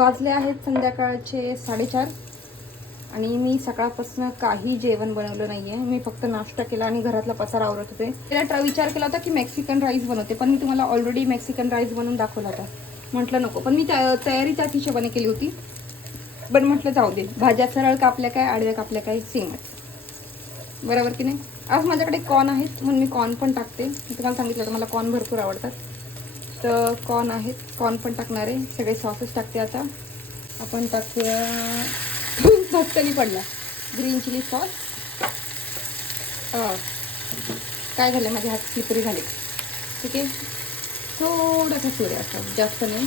वाजले आहेत संध्याकाळचे 4:30 आणि मी सकाळपासून काही जेवण बनवलं नाहीये. मी फक्त नाश्ता केला आणि घरातला पसारा आवरत होते. त्याला विचार केला होता की मेक्सिकन राईस बनवते, पण मी तुम्हाला ऑलरेडी मेक्सिकन राईस बनवून दाखवला होता. म्हटलं नको, पण मी तयारी त्याच हिशोबाने केली होती. पण म्हटलं जाऊ दे, भाज्या सरळ कापल्या काय आडव्या कापल्या काय सेमच, बरोबर की नाही. आज माझ्याकडे कॉर्न आहेत म्हणून मी कॉर्न पण टाकते. मी तुम्हाला सांगितलं तर मला कॉर्न भरपूर आवडतात, तर कॉर्न आहेत, कॉर्न पण टाकणार आहे. सगळे सॉसेस टाकते. आता आपण टाकूया भक्करी पडला ग्रीन चिली सॉस. काय झालं, माझे हात स्लिपरी झाले. ठीक आहे, थोडासा सोया सॉस, जास्त नाही.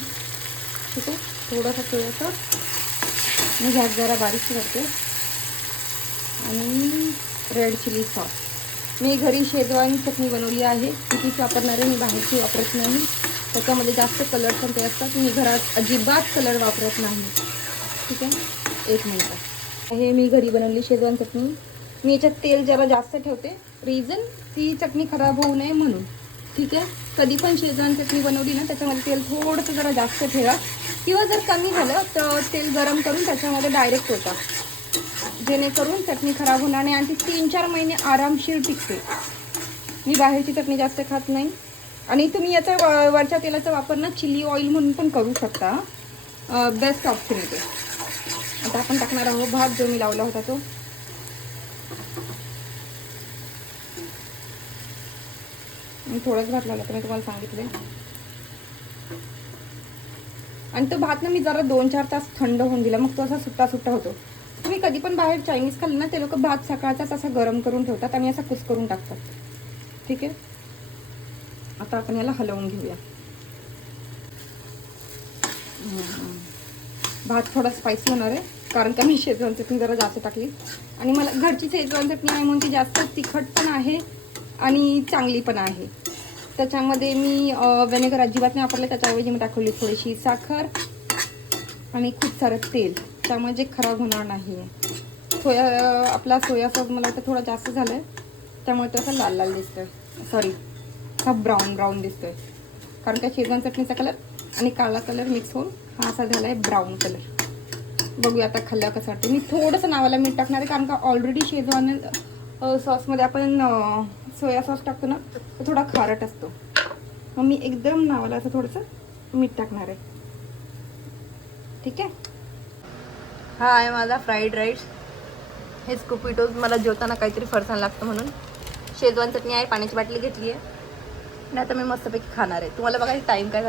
ठीक आहे, थोडासा सोया सॉस. मी गॅस जरा बारीक करते. आणि रेड चिली सॉस. मी घरी शेजवान चटणी बनवली आहे, तीच वापरणार आहे. मी बाहेरची वापरत नाही, त्याच्यामध्ये जास्त कलर पण ते असतात. मी घरात अजिबात कलर वापरत नाही. ठीक आहे, 1 मिनिट. हे मी घरी बनवली शेजवान चटणी. मी याच्यात तेल जरा जास्त ठेवते, रिझन ती चटणी खराब होऊ नये म्हणून. ठीक आहे, कधी पण शेजवान चटणी बनवली ना त्याच्यामध्ये तेल थोडंसं जरा जास्त ठेवा, किंवा जर कमी झालं तर तेल गरम करून त्याच्यामध्ये डायरेक्ट होता, जेणेकरून चटणी खराब होणार नाही आणि ती 3-4 महिने आरामशीर टिकते. मी बाहेरची चटणी जास्त खात नाही. आणि तुम्ही याचा वरच्या तेलाचा वापर ना चिली ऑइल म्हणून पण करू शकता. बेस्ट ऑप्शन आहे ते. आता आपण टाकणार आहोत भात जो मी लावला होता तो. मी थोडाच भात लावला तर मी तुम्हाला सांगितले. आणि तो भात ना मी जरा 2-4 तास थंड होऊन दिला, मग तो असा सुट्टा सुट्टा होतो. तुम्ही कधी पण बाहेर चायनीज खाल्लं ना, ते लोक भात सकाळचाच असा गरम करून ठेवतात आणि असा कुस्करून टाकतात. ठीक आहे, आता आपण याला हलवून घेऊया. भात थोडा स्पायसी होणार आहे, कारण का मी शेजवान चटणी जरा जास्त टाकली. आणि मला घरची शेजवान चटणी आहे म्हणून ती जास्त तिखट पण आहे आणि चांगली पण आहे. त्याच्यामध्ये मी व्हिनेगर अजिबात नाही वापरले, त्याच्याऐवजी मी टाकली थोडीशी साखर आणि खूप सारं तेल, त्यामुळे खराब होणार नाही. आपला सोया सॉस मला वाटतं थोडा जास्त झालं आहे, त्यामुळे तो असा लाल लाल दिसतोय. सॉरी, हा ब्राऊन ब्राऊन दिसतोय, कारण का शेजवान चटणीचा कलर आणि काळा कलर मिक्स होऊन हा असा झाला आहे ब्राऊन कलर. बघूया आता खाल्ल्यावर कसं वाटतं. मी थोडंसं नावाला मीठ टाकणार आहे, कारण का ऑलरेडी शेजवान सॉसमध्ये आपण सोया सॉस टाकतो ना, तो थोडा खारट असतो. मग मी एकदम नावाला असं थोडंसं मीठ टाकणार आहे. ठीक आहे, हा आहे माझा फ्राईड राईस. हे स्कूपिटोज मला जेवताना काहीतरी फरसाण लागतं म्हणून. शेजवान चटणी आहे, पाण्याची बाटली घेतली आहे, नाही तर मी मस्तपैकी खाणार आहे. तुम्हाला बघा टाईम काय